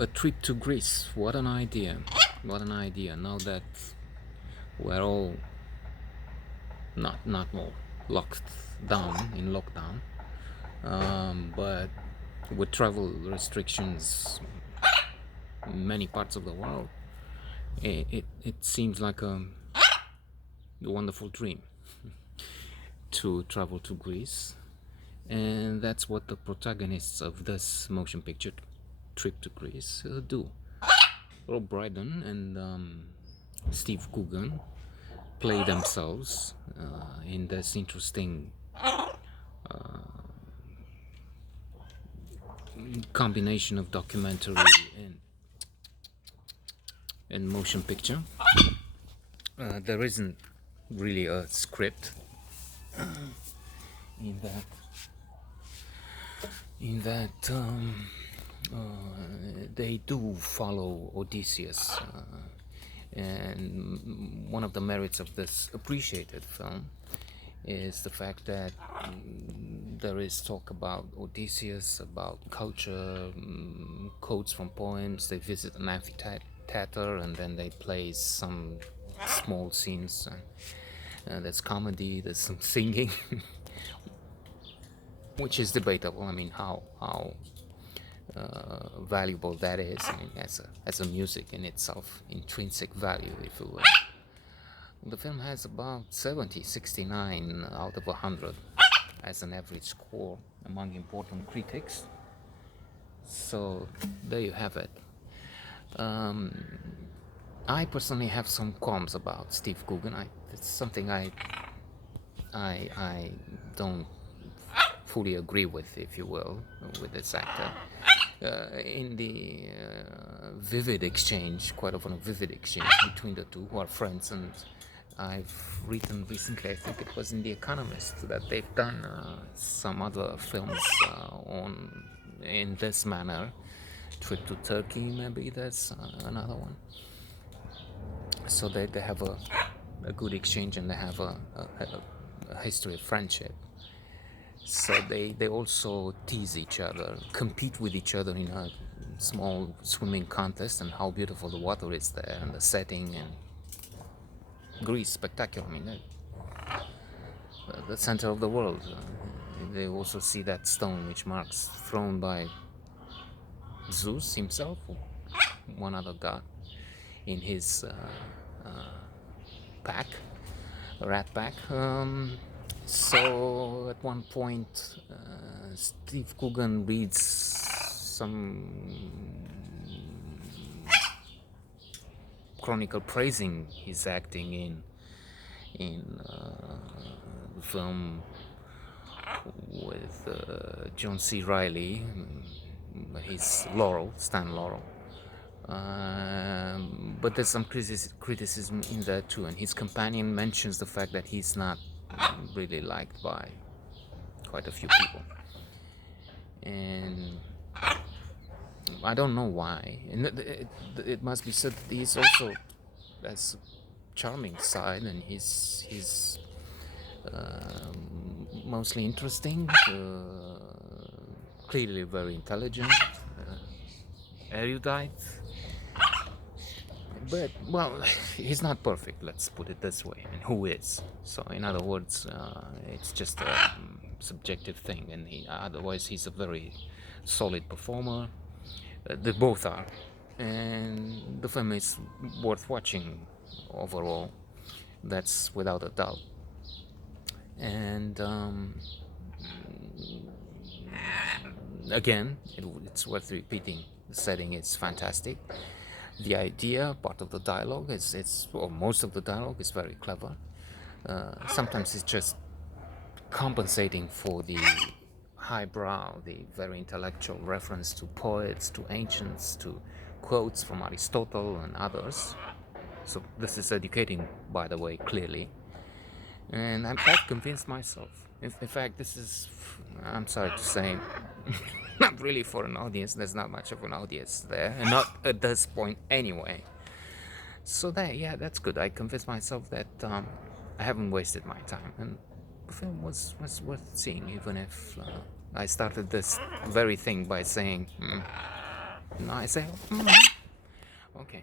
A trip to Greece. What an idea. What an idea. Now that we're all not all locked down in lockdown, but with travel restrictions in many parts of the world, it seems like a wonderful dream to travel to Greece. And that's what the protagonists of this motion picture trip to Greece do. Rob Brydon and Steve Coogan play themselves in this interesting combination of documentary and motion picture. There isn't really a script in that they do follow Odysseus, and one of the merits of this appreciated film is the fact that there is talk about Odysseus, about culture, quotes from poems. They visit an amphitheater and then they play some small scenes. There's comedy, there's some singing, which is debatable. I mean, how valuable that is. I mean, as a music in itself, intrinsic value, if you will. The film has about 69 out of 100 as an average score among important critics. So there you have it. I personally have some qualms about Steve Coogan. It's something I don't fully agree with, if you will, with this actor. In the vivid exchange, quite often a vivid exchange between the two, who are friends, and I've written recently, I think it was in The Economist, that they've done some other films in this manner. Trip to Turkey, maybe there's another one. So they have a good exchange, and they have a history of friendship. So they also tease each other, compete with each other in a small swimming contest, and how beautiful the water is there, and the setting, and Greece, spectacular. I mean, the center of the world. They also see that stone which marks thrown by Zeus himself, or one other god, in his pack, rat pack. So at one point, Steve Coogan reads some chronicle praising his acting in the film with John C. Reilly. He's Stan Laurel. But there's some criticism in there too, and his companion mentions the fact that he's not really liked by quite a few people, and I don't know why. And it must be said that he's also has a charming side, and he's mostly interesting, clearly very intelligent, erudite. But, well, he's not perfect, let's put it this way. And who is? So, in other words, it's just a subjective thing, and otherwise he's a very solid performer. They both are. And the film is worth watching overall. That's without a doubt. And again, it's worth repeating. The setting is fantastic. The idea, part of the dialogue, most of the dialogue is very clever. Sometimes it's just compensating for the highbrow, the very intellectual reference to poets, to ancients, to quotes from Aristotle and others. So this is educating, by the way, clearly. And I've convinced myself. In fact, this is, I'm sorry to say, not really for an audience. There's not much of an audience there, and not at this point anyway. So that's good. I convinced myself that I haven't wasted my time, and the film was worth seeing, even if I started this very thing by saying No, I say, okay.